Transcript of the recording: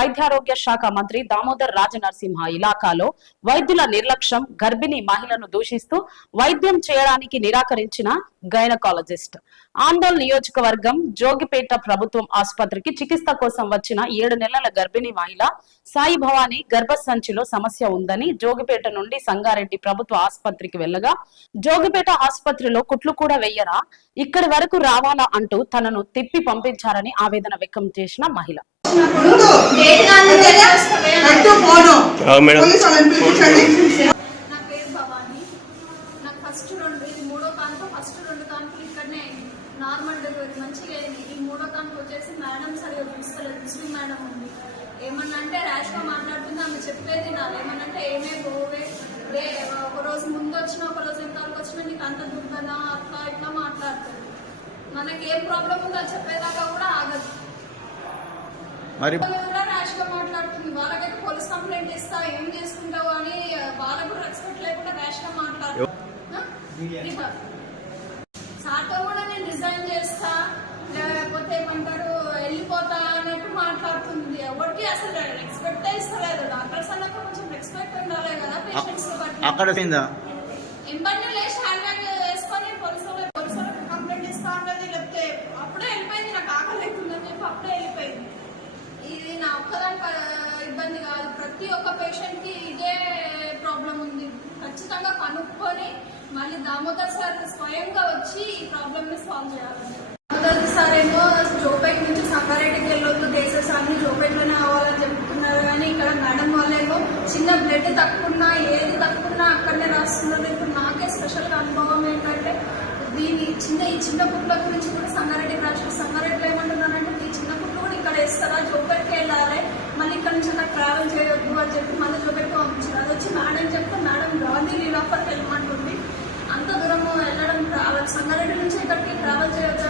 వైద్యారోగ్య శాఖ మంత్రి దామోదర్ రాజనరసింహ ఇలాకాలో వైద్యుల నిర్లక్ష్యం గర్భిణీ మహిళను దూషిస్తూ వైద్యం చేయడానికి నిరాకరించిన గైనకాలజిస్ట్. ఆందోళన నియోజకవర్గం జోగిపేట ప్రభుత్వం ఆసుపత్రికి చికిత్స కోసం వచ్చిన ఏడు నెలల గర్భిణీ మహిళ సాయి భవాని గర్భసంచిలో సమస్య ఉందని జోగిపేట నుండి సంగారెడ్డి ప్రభుత్వ ఆసుపత్రికి వెళ్ళగా జోగిపేట ఆసుపత్రిలో కుట్లు కూడా వెయ్యరా ఇక్కడి వరకు రావాలా అంటూ తనను తిప్పి పంపించారని ఆవేదన వ్యక్తం చేసిన మహిళ. భవాని నాకు ఫస్ట్ రెండు ఇది మూడో. కానుక ఫస్ట్ రెండు కానుకలు ఇక్కడనే అయింది నార్మల్ డెలివరీ మంచిగా అయింది ఈ మూడో కానుక వచ్చేసి మేడం సరిగా పిలుస్తలేదు ముస్లిం మేడం ఉంది ఏమన్నా అంటే ర్యాష్గా మాట్లాడుతుంది ఆమె చెప్పేది నాది ఏమన్నా అంటే ఏమే గోవే లే ఒక రోజు ముందు వచ్చిన ఒక రోజు ఎంతవరకు వచ్చినా నీకు అంత దుర్గదా అట్లా ఇట్లా మాట్లాడుతుంది మనకి ఏం ప్రాబ్లం ఉందో అది చెప్పేదాకా కూడా ఆగదు. మరి వాళ్ళు కూడా ర్యాష్గా మాట్లాడుతుంది. వాళ్ళకైతే పోలీస్ కంప్లైంట్ ఇస్తా ఏం చేసుకుంటావు అని వాళ్ళకు కూడా రెస్పెక్ట్ లేకుండా ర్యాష్గా మాట్లాడుతుంది సార్తో కూడా నేను రిజైన్ చేస్తా. లేకపోతే ఏమంటారు వెళ్ళిపోతా అన్నట్టు మాట్లాడుతుంది. ఎవరికి అసలు రెస్పెక్ట్ ఇస్తలేదు. డాక్టర్స్ కొంచెం రెస్పెక్ట్ ఉండాలి కదా పేషెంట్స్ అక్కడ ఒక్కదాని ఇబ్బంది కాదు. ప్రతి ఒక్క పేషెంట్కి ఇదే ప్రాబ్లం ఉంది. ఖచ్చితంగా కనుక్కొని మళ్ళీ దామోదర్ సార్ స్వయంగా వచ్చి ఈ ప్రాబ్లమ్ని సాల్వ్ చేయాలి దామోదర్ సార్ ఏమో జోపేట్ నుంచి సంగారెడ్డికి వెళ్ళొద్దు కేసెస్ అన్ని జోపేట్లోనే అవ్వాలని చెప్తున్నారు కానీ ఇక్కడ మేడం వాళ్ళేమో చిన్న బ్లడ్ తక్కువన్నా ఏది తక్కువన్నా అక్కడనే రాస్తున్నారు. ఇప్పుడు నాకే స్పెషల్ అనుభవం ఏంటంటే దీని చిన్న ఈ చిన్న బుక్ల గురించి కూడా సంగారెడ్డికి రాసిన సంగారెడ్డిలో ఏమంటున్నారంటే ఈ చిన్న కుట్లు కూడా ఇక్కడ వేస్తారా జోపేట్కి వెళ్ళాలి మళ్ళీ ఇక్కడ నుంచి అక్కడ ట్రావెల్ చేయొద్దు అని చెప్పి మళ్ళీ చూపెట్టి పంపించారు. అది వచ్చి మేడం చెప్తే మేడం గాంధీ లీలాపర్కి వెళ్ళమంటుంది. అంత దూరం వెళ్ళడం ట్రావెల్ సంగారెడ్డి నుంచి ఇక్కడికి ట్రావెల్ చేయొచ్చు